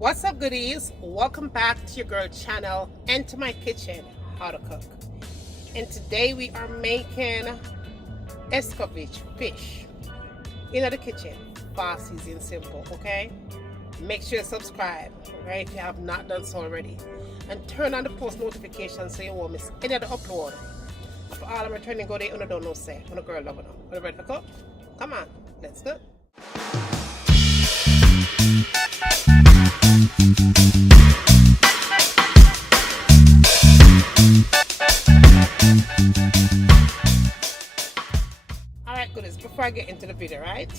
What's up, goodies? Welcome back to your girl channel and to my kitchen, how to cook. And today we are making Escovitch fish in the kitchen, fast, easy and simple. Okay, make sure you subscribe, right, if you have not done so already, and turn on the post notifications so you won't miss any of the upload. For all I'm returning go there, don't know say when a girl love it. Are you ready to cook? Come on, let's go. Alright, goodies, before I get into the video, right?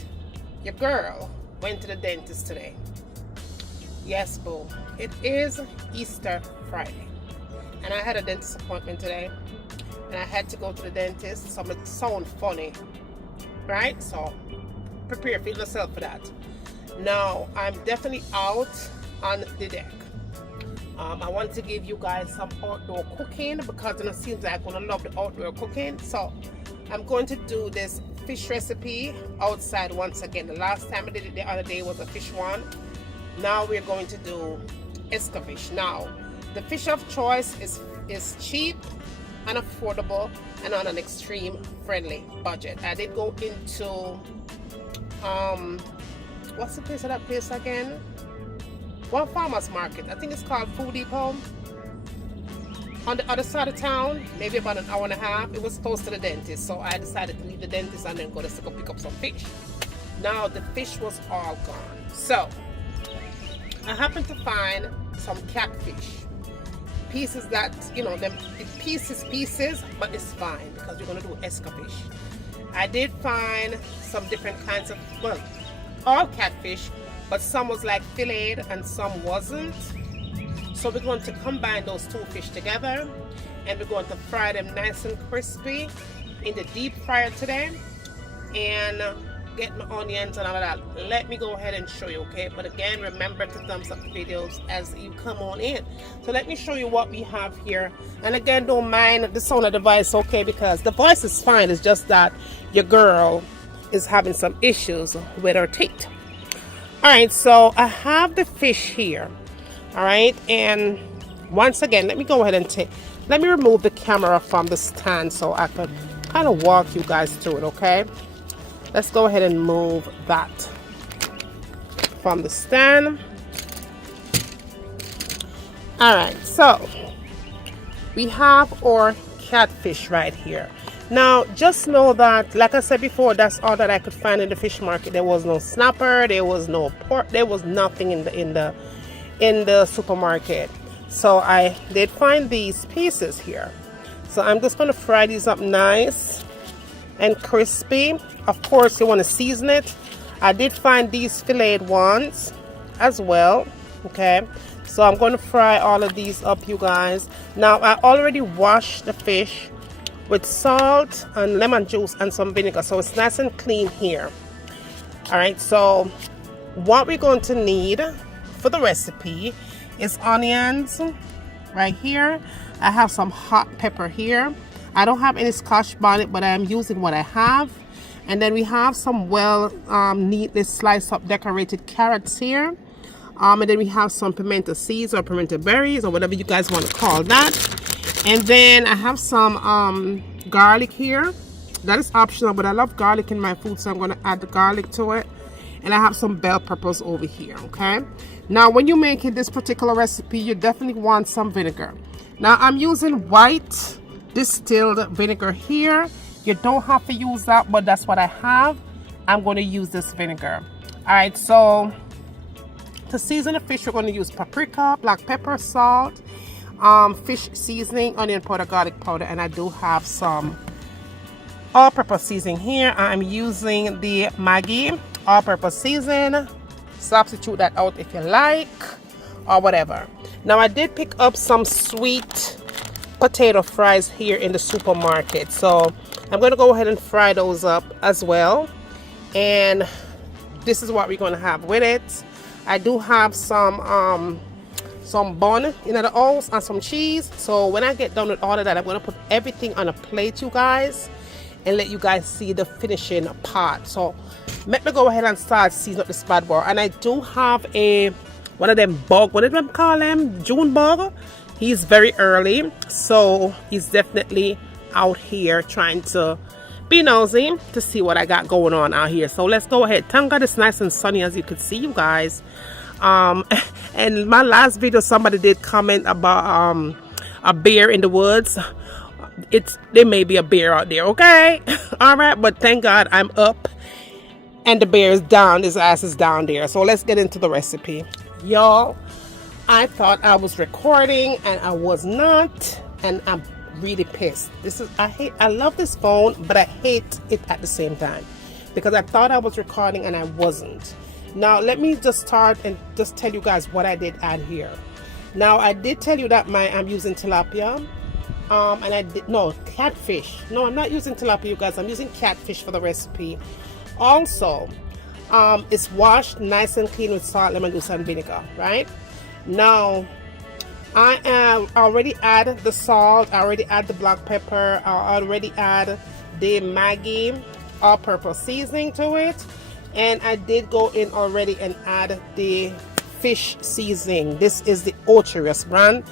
Your girl went to the dentist today. Yes, boo. It is Easter Friday. And I had a dentist appointment today. And I had to go to the dentist. So it sounds funny. Right? So prepare for yourself for that. Now, I'm definitely out on the deck. I want to give you guys some outdoor cooking because it seems like I'm going to love the outdoor cooking. So I'm going to do this fish recipe outside once again. The last time I did it the other day was a fish one. Now we're going to do Escovitch. Now, the fish of choice is cheap and affordable and on an extreme friendly budget. I did go into what's the place of that place again? One farmer's market. I think it's called Food Depot. On the other side of town, maybe about an hour and a half. It was close to the dentist, so I decided to leave the dentist and then go to pick up some fish. Now the fish was all gone, so I happened to find some catfish pieces that, you know, them pieces, but it's fine because we're gonna do Escovitch. I did find some different kinds of, well, all catfish, but some was like filleted and some wasn't. So we're going to combine those two fish together and we're going to fry them nice and crispy in the deep fryer today and get my onions and all of that. Let me go ahead and show you, okay? But again, remember to thumbs up the videos as you come on in. So let me show you what we have here. And again, don't mind the sound of the voice, okay? Because the voice is fine. It's just that your girl is having some issues with her teeth. All right, so I have the fish here. All right, and once again, let me go ahead and let me remove the camera from the stand so I could kind of walk you guys through it, okay? Let's go ahead and move that from the stand. All right, so we have our catfish right here. Now, just know that, like I said before, that's all that I could find in the fish market. There was no snapper, there was no pork, there was nothing in the supermarket. So I did find these pieces here. So I'm just going to fry these up nice and crispy. Of course, you want to season it. I did find these filleted ones as well. Okay, so I'm going to fry all of these up, you guys. Now, I already washed the fish with salt and lemon juice and some vinegar, so it's nice and clean here. All right, so what we're going to need for the recipe is onions right here. I have some hot pepper here. I don't have any Scotch bonnet, but I am using what I have. And then we have some neatly sliced up decorated carrots here. And then we have some pimento seeds or pimento berries or whatever you guys want to call that. And then I have some garlic here. That is optional, but I love garlic in my food, so I'm going to add the garlic to it. And I have some bell peppers over here, okay? Now, when you're making this particular recipe, you definitely want some vinegar. Now, I'm using white distilled vinegar here. You don't have to use that, but that's what I have. I'm going to use this vinegar. All right, so to season the fish, we're going to use paprika, black pepper, salt, fish seasoning, onion powder, garlic powder, and I do have some all-purpose seasoning here. I'm using the Maggi all-purpose season. Substitute that out if you like or whatever. Now, I did pick up some sweet potato fries here in the supermarket, so I'm going to go ahead and fry those up as well. And this is what we're going to have with it. I do have some bun in the oils and some cheese. So when I get done with all of that, I'm going to put everything on a plate, you guys, and let you guys see the finishing part. So let me go ahead and start seasoning up this bad boy. And I do have a one of them bug, what did them call them, June bug. He's very early, so he's definitely out here trying to be nosy to see what I got going on out here. So let's go ahead. Thank God it's nice and sunny, as you can see, you guys. And my last video, somebody did comment about a bear in the woods. There may be a bear out there, okay? All right, but thank God I'm up and the bear is down. His ass is down there. So let's get into the recipe, y'all. I thought I was recording and I was not, and I'm really pissed. I love this phone, but I hate it at the same time because I thought I was recording and I wasn't. Now let me just start and just tell you guys what I did add here. Now I did tell you that I'm using tilapia, and I did catfish. No, I'm not using tilapia, you guys. I'm using catfish for the recipe. Also, it's washed nice and clean with salt, lemon juice, and vinegar. Right now, I have already added the salt. I already add the black pepper. I already add the Maggi all-purpose seasoning to it. And I did go in already and add the fish seasoning. This is the OKRA brand.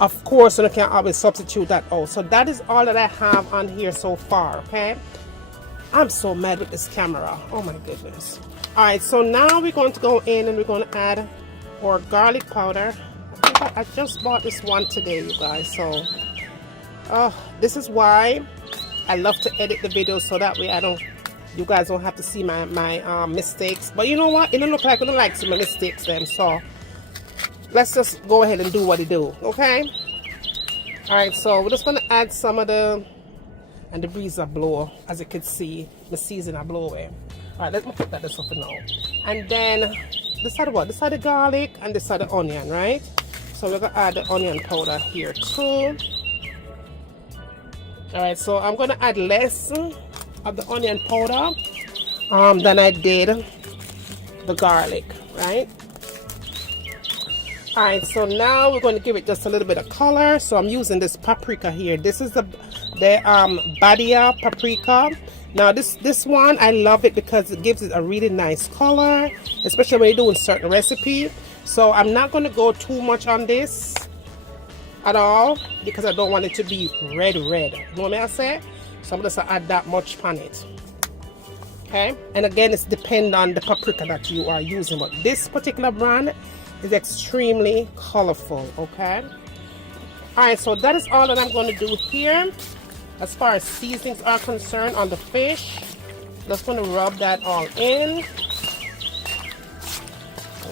Of course, you can always substitute that out. So that is all that I have on here so far, okay? I'm so mad with this camera. Oh my goodness. All right, so now we're going to go in and we're going to add our garlic powder. I just bought this one today, you guys. So this is why I love to edit the videos, so that way you guys don't have to see my mistakes. But you know what, it don't look like I don't like some mistakes them, so let's just go ahead and do what it do, okay? All right, so we're just going to add some of the, and the breeze I blow, as you can see the season I blow away. All right, let me put that this up for now. And then this side of what? This side of garlic and this side of onion, right? So we're gonna add the onion powder here too. All right, so I'm gonna add less of the onion powder than I did the garlic, right? All right, so now we're going to give it just a little bit of color. So I'm using this paprika here. This is the Badia paprika. Now this one, I love it because it gives it a really nice color, especially when you're doing certain recipes. So I'm not going to go too much on this at all because I don't want it to be red. You know what I say? So I'm just going to add that much on it. Okay, and again, it's depend on the paprika that you are using, but this particular brand is extremely colorful. Okay, all right, so that is all that I'm going to do here as far as seasonings are concerned on the fish. Just going to rub that all in.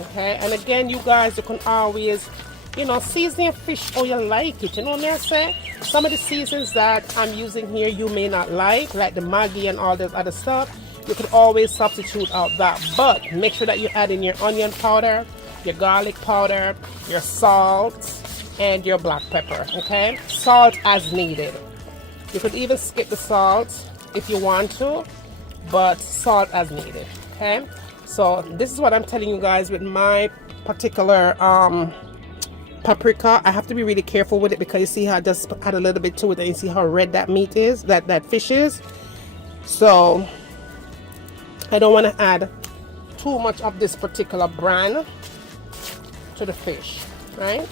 Okay, and again, you guys, you can always, season your fish how you like it. You know what I say? Some of the seasons that I'm using here you may not like the Maggi and all this other stuff. You could always substitute out that, but make sure that you add in your onion powder, your garlic powder, your salt, and your black pepper. Okay, salt as needed. You could even skip the salt if you want to, but salt as needed. Okay, so this is what I'm telling you guys with my particular paprika. I have to be really careful with it because you see how I just add a little bit to it and you see how red that meat is, that fish is. So I don't want to add too much of this particular brand to the fish, right?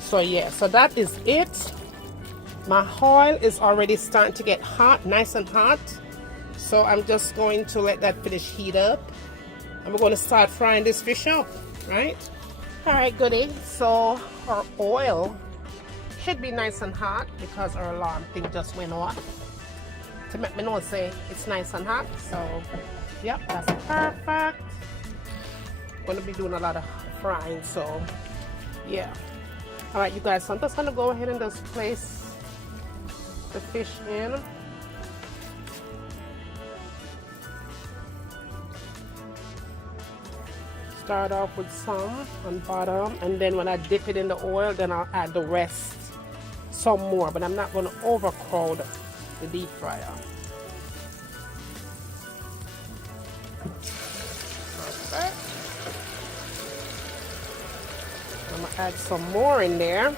So yeah, so that is it. My oil is already starting to get hot, nice and hot. So I'm just going to let that finish heat up. And we're going to start frying this fish up, right? All right, goodie. So our oil should be nice and hot because our alarm thing just went off to make me know say it's nice and hot. So yep, that's perfect. Going to be doing a lot of frying, so yeah. All right, you guys, so I'm just going to go ahead and just place the fish in. Start off with some on bottom, and then when I dip it in the oil, then I'll add the rest, some more, but I'm not going to overcrowd the deep fryer. Perfect. I'm going to add some more in there.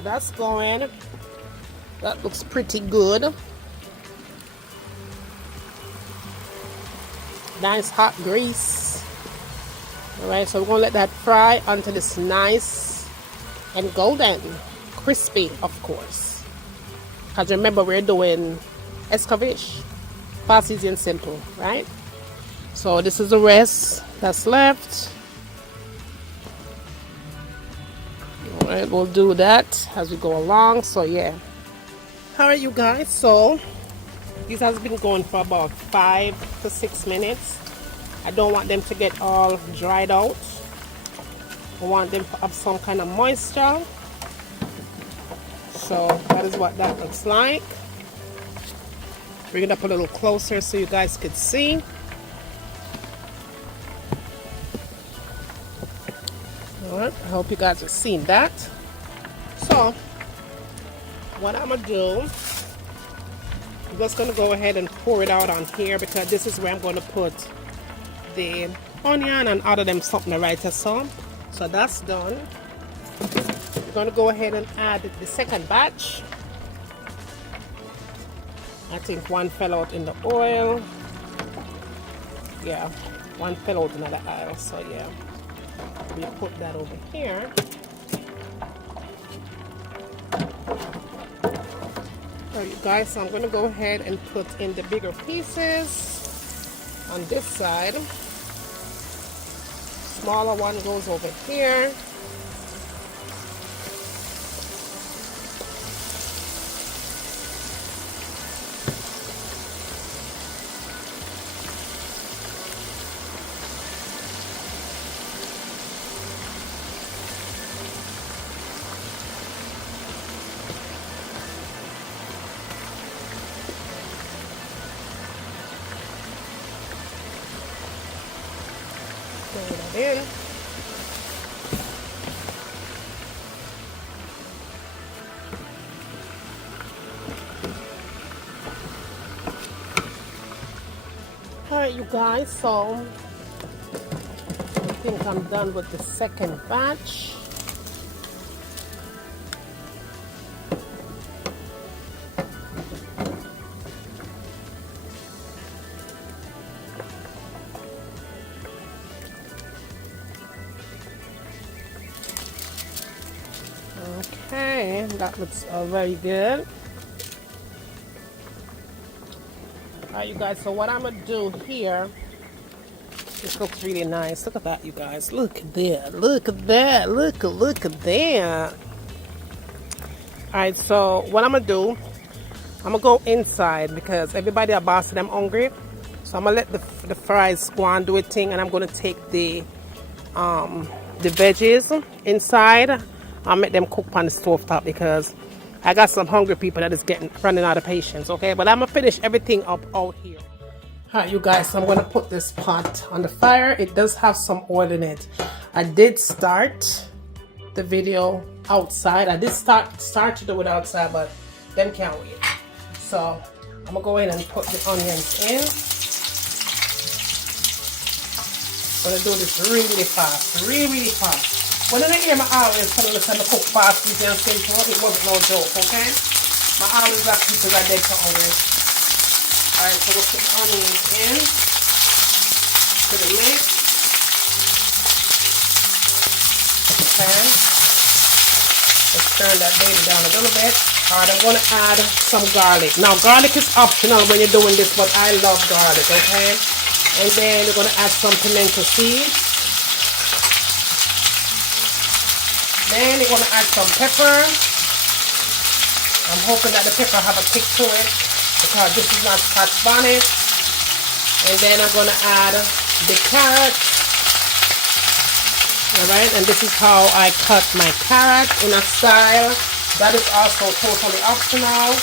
So that's going. That looks pretty good. Nice hot grease. Alright, so we're going to let that fry until it's nice and golden. Crispy, of course. Because remember, we're doing escovitch. Fast, easy, and simple, right? So this is the rest that's left. Alright, we'll do that as we go along. So yeah. Alright, you guys. So this has been going for about 5 to 6 minutes. I don't want them to get all dried out. I want them to have some kind of moisture. So that is what that looks like. Bring it up a little closer so you guys could see. Alright, I hope you guys have seen that. So what I'm gonna do, I'm just gonna go ahead and pour it out on here because this is where I'm gonna put the onion and other them something right or so. So that's done. We're gonna go ahead and add the second batch. I think one fell out in the oil. Yeah, one fell out in the oil. So yeah, we put that over here. Alright, you guys, so I'm gonna go ahead and put in the bigger pieces on this side. Smaller one goes over here. Throw that in. Alright, you guys, so I think I'm done with the second batch. Okay, that looks very good. Alright, you guys, so what I'm gonna do here, this looks really nice. Look at that, you guys. Look at that. Look at that. Look at that. Alright, so what I'm gonna do, I'm gonna go inside because everybody at Boston, I'm hungry. So I'm gonna let the fries go and do a thing, and I'm gonna take the veggies inside. I'll make them cook on the stove top because I got some hungry people that is running out of patience, okay? But I'm gonna finish everything up out here. Alright, you guys, so I'm gonna put this pot on the fire. It does have some oil in it. I did start the video outside. I did start to do it outside, but them can't wait. So I'm gonna go in and put the onions in. I'm gonna do this really fast, really fast. When I hear my always telling us to cook fast, easy and simple, it wasn't no joke, okay? My always got people that dead for hungry. Alright, so we'll put the onions in to the mix. Okay. Let's turn that baby down a little bit. Alright, I'm going to add some garlic. Now, garlic is optional when you're doing this, but I love garlic, okay? And then we're going to add some pimento seeds. Then you're going to add some pepper. I'm hoping that the pepper have a kick to it because this is not Scotch bonnet. And then I'm going to add the carrot. Alright, and this is how I cut my carrot in a style. That is also totally optional.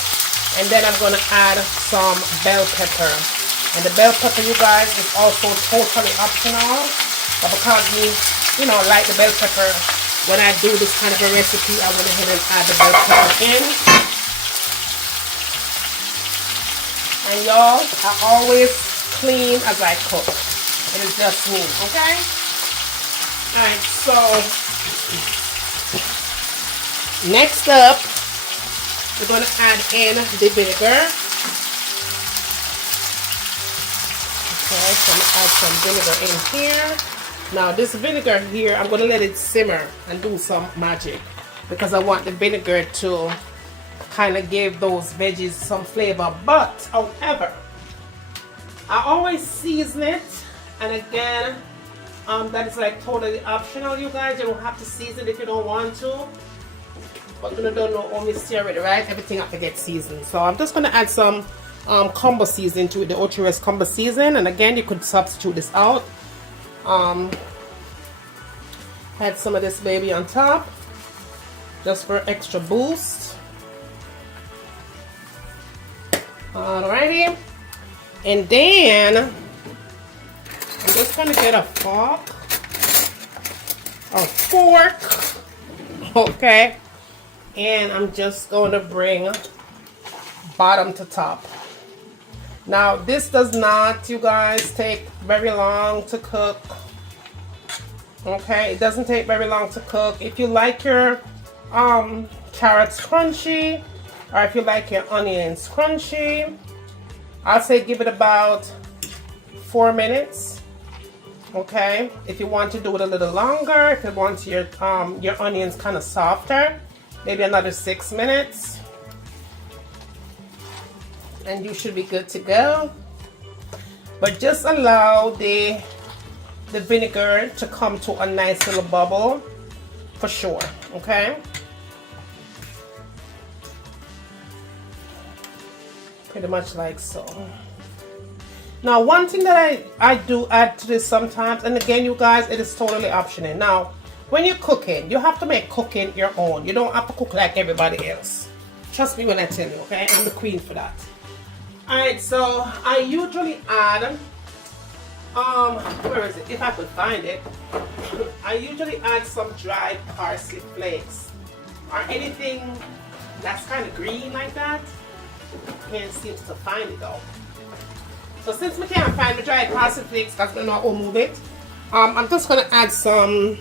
And then I'm going to add some bell pepper. And the bell pepper, you guys, is also totally optional. But because we, like the bell pepper, when I do this kind of a recipe, I went ahead and add the bell pepper in. And y'all, I always clean as I cook. It is just me, okay? Alright, so Next up, we're going to add in the vinegar. Okay, so I'm going to add some vinegar in here. Now this vinegar here, I'm going to let it simmer and do some magic, because I want the vinegar to kind of give those veggies some flavor. But however, I always season it, and again, that is like totally optional, you guys. You don't have to season it if you don't want to. But you don't know, only stir it, right? Everything have to get seasoned. So I'm just going to add some combo seasoning to it, the OKRA combo season. And again, you could substitute this out. Add some of this baby on top, just for extra boost. Alrighty, and then I'm just gonna get a fork, okay, and I'm just going to bring bottom to top. Now this does not, you guys, take very long to cook. Okay, it doesn't take very long to cook. If you like your carrots crunchy, or if you like your onions crunchy, I'll say give it about 4 minutes. Okay, if you want to do it a little longer, if you want your onions kind of softer, maybe another 6 minutes, and you should be good to go. But just allow the vinegar to come to a nice little bubble for sure. Okay, pretty much like so. Now one thing that I do add to this sometimes, and again you guys, it is totally optional. Now when you're cooking, you have to make cooking your own. You don't have to cook like everybody else. Trust me when I tell you, okay? I'm the queen for that. Alright, so I usually add where is it? If I could find it, I usually add some dried parsley flakes or anything that's kind of green like that. Can't seem to find it though. So since we can't find the dried parsley flakes, because we're not gonna move it, I'm just gonna add some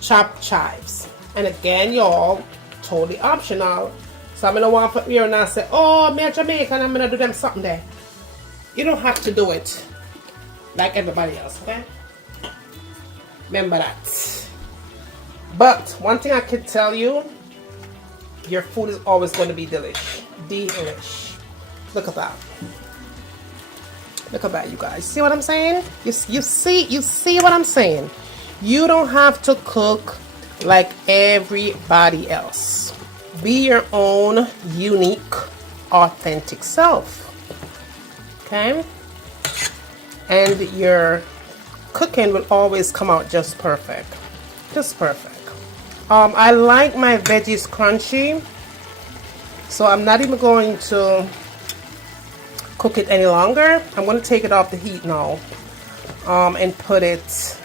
chopped chives. And again, y'all, totally optional. So I'm gonna want to put here and I say, oh, I'm Jamaican, I'm gonna do them something there. You don't have to do it like everybody else, okay? Remember that. But one thing I can tell you, your food is always going to be delish. Delish. Look at that. Look at that, you guys. See what I'm saying? You see what I'm saying? You don't have to cook like everybody else. Be your own unique, authentic self. Okay? And your cooking will always come out just perfect. Just perfect. I like my veggies crunchy, so I'm not even going to cook it any longer. I'm going to take it off the heat now and put it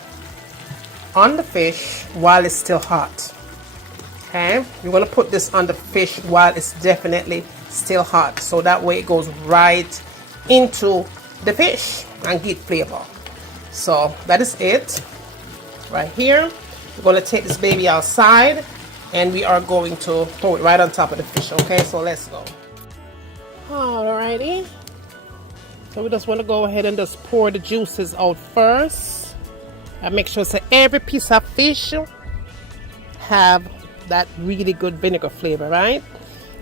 on the fish while it's still hot. Okay, you're going to put this on the fish while it's definitely still hot, so that way it goes right into the fish and get flavor. So that is it right here. We're going to take this baby outside and we are going to throw it right on top of the fish. Okay, so let's go. Alrighty, so we just want to go ahead and just pour the juices out first and make sure that every piece of fish have that really good vinegar flavor, right?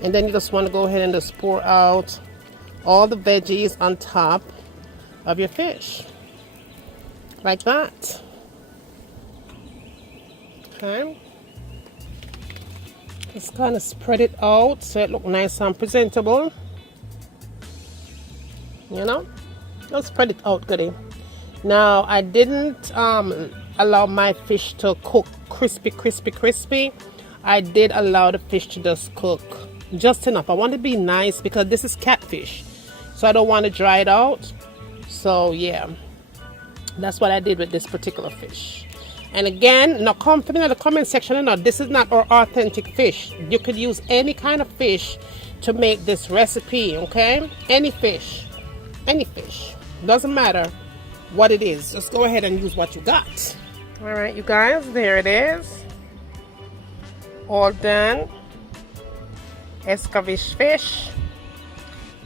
And then you just want to go ahead and just pour out all the veggies on top of your fish like that. Okay, just kind of spread it out so it look nice and presentable. You know, just spread it out goodie. Now I didn't allow my fish to cook crispy. I did allow the fish to just cook just enough. I want it to be nice because this is catfish, so I don't want to dry it out. So yeah, that's what I did with this particular fish. And again, now come to me in the comment section and know this is not our authentic fish. You could use any kind of fish to make this recipe, okay? Any fish, doesn't matter what it is, just go ahead and use what you got. All right, you guys, there it is, all done. Escovitch fish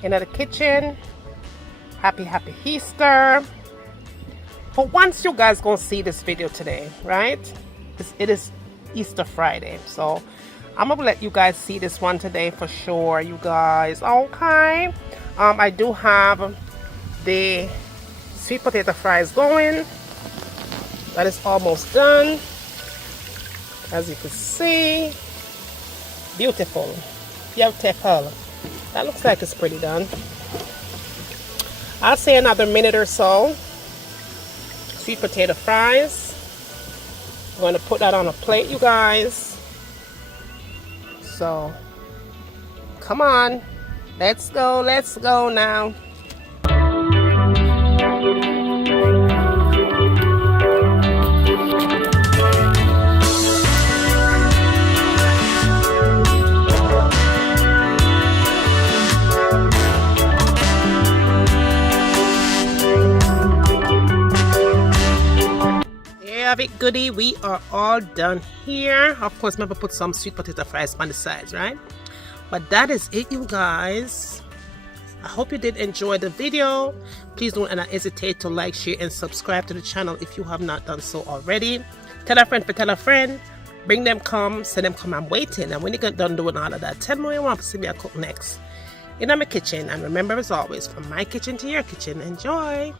in the kitchen. Happy Easter. But once you guys gonna see this video today, right? It is Easter Friday, so I'm gonna let you guys see this one today for sure, you guys. Okay. I do have the sweet potato fries going. That is almost done. As you can see, beautiful. That looks like it's pretty done. I'll say another minute or so. Sweet potato fries. I'm going to put that on a plate, you guys. So, come on. Let's go now. Have it, goodie. We are all done here. Of course, maybe put some sweet potato fries on the sides, right? But that is it, you guys. I hope you did enjoy the video. Please don't hesitate to like, share, and subscribe to the channel if you have not done so already. Tell a friend for tell a friend. Bring them come, send them come. I'm waiting. And when you get done doing all of that, tell me you want to see me cook next in my kitchen. And remember, as always, from my kitchen to your kitchen, enjoy.